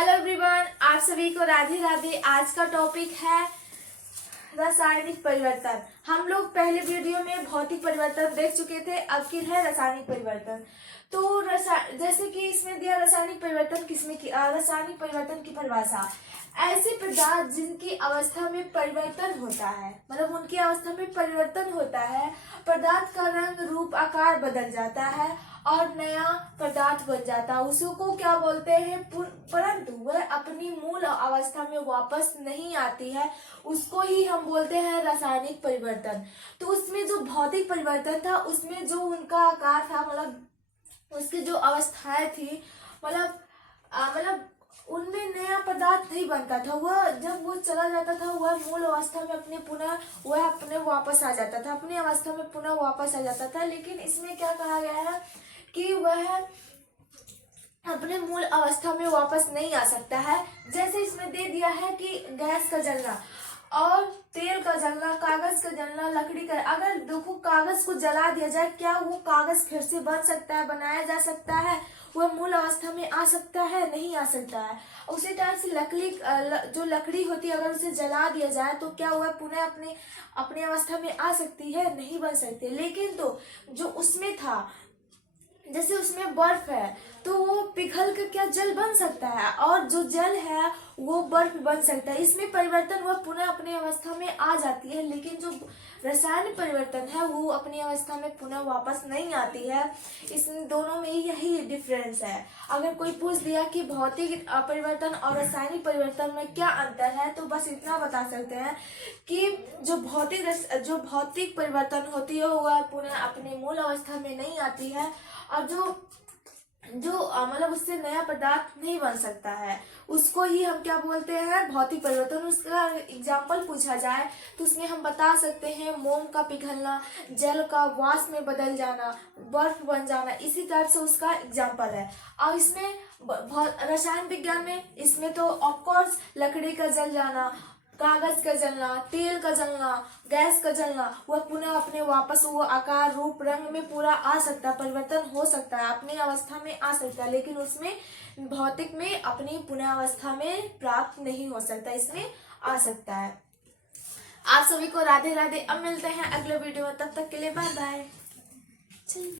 Hello everyone, आप सभी को राधे राधे। आज का टॉपिक है रासायनिक परिवर्तन। हम लोग पहले वीडियो में भौतिक परिवर्तन देख चुके थे, अब की है रासायनिक परिवर्तन। तो जैसे कि इसमें दिया रासायनिक परिवर्तन रासायनिक परिवर्तन की परिभाषा ऐसे पदार्थ जिनकी अवस्था में परिवर्तन होता है, मतलब उनकी अवस्था में परिवर्तन होता है, पदार्थ का रंग रूप आकार बदल जाता है और नया पदार्थ बन जाता है, उसको क्या बोलते हैं, परंतु वह अपनी मूल अवस्था में वापस नहीं आती है, उसको ही हम बोलते हैं रासायनिक परिवर्तन। तो उसमें जो भौतिक परिवर्तन था, उसमें जो उनका आकार था, मतलब उसकी जो अवस्थाएं थी, मतलब उनमें नया पदार्थ नहीं बनता था। वह जब वो चला जाता था, वह मूल अवस्था में अपने वापस आ जाता था, अपनी अवस्था में पुनः वापस आ जाता था। लेकिन इसमें क्या कहा गया है कि वह अपने मूल अवस्था में वापस नहीं आ सकता है। जैसे इसमें दे दिया है कि गैस का जलना और तेल का जलना, कागज का जलना, लकड़ी का, अगर देखो कागज को जला दिया जाए, क्या वो कागज फिर से बन सकता है, बनाया जा सकता है, वह मूल अवस्था में आ सकता है? नहीं आ सकता है। उसी तरह से जो लकड़ी होती है, अगर उसे जला दिया जाए तो क्या वह पुनः अपने अवस्था में आ सकती है? नहीं बन सकती। लेकिन तो जो उसमें था, जैसे उसमें बर्फ है, तो वो पिघल कर क्या जल बन सकता है, और जो जल है वो बर्फ बन सकता है। इसमें परिवर्तन वह पुनः अपनी अवस्था में आ जाती है, लेकिन जो रासायनिक परिवर्तन है वो अपनी अवस्था में पुनः वापस नहीं आती है। इस दोनों में यही डिफरेंस है। अगर कोई पूछ दिया कि भौतिक परिवर्तन और रासायनिक परिवर्तन में क्या अंतर है, तो बस इतना बता सकते हैं कि जो भौतिक परिवर्तन होती है वह पुनः अपनी मूल अवस्था में नहीं आती है, और जो मतलब उससे नया पदार्थ नहीं बन सकता है, उसको ही हम क्या बोलते हैं, भौतिक परिवर्तन। उसका एग्जाम्पल पूछा जाए तो उसमें हम बता सकते हैं मोम का पिघलना, जल का वाष्प में बदल जाना, बर्फ बन जाना, इसी तरह से उसका एग्जाम्पल है। और इसमें रसायन विज्ञान में इसमें तो ऑफकोर्स लकड़ी का जल जाना, कागज का जलना, तेल का जलना, गैस का जलना, वह पुनः अपने वापस वो आकार रूप रंग में पूरा आ सकता है, परिवर्तन हो सकता है, अपनी अवस्था में आ सकता है। लेकिन उसमें भौतिक में अपनी पुनः अवस्था में प्राप्त नहीं हो सकता, इसमें आ सकता है। आप सभी को राधे राधे। अब मिलते हैं अगले वीडियो में, तब तक के लिए बाय बाय।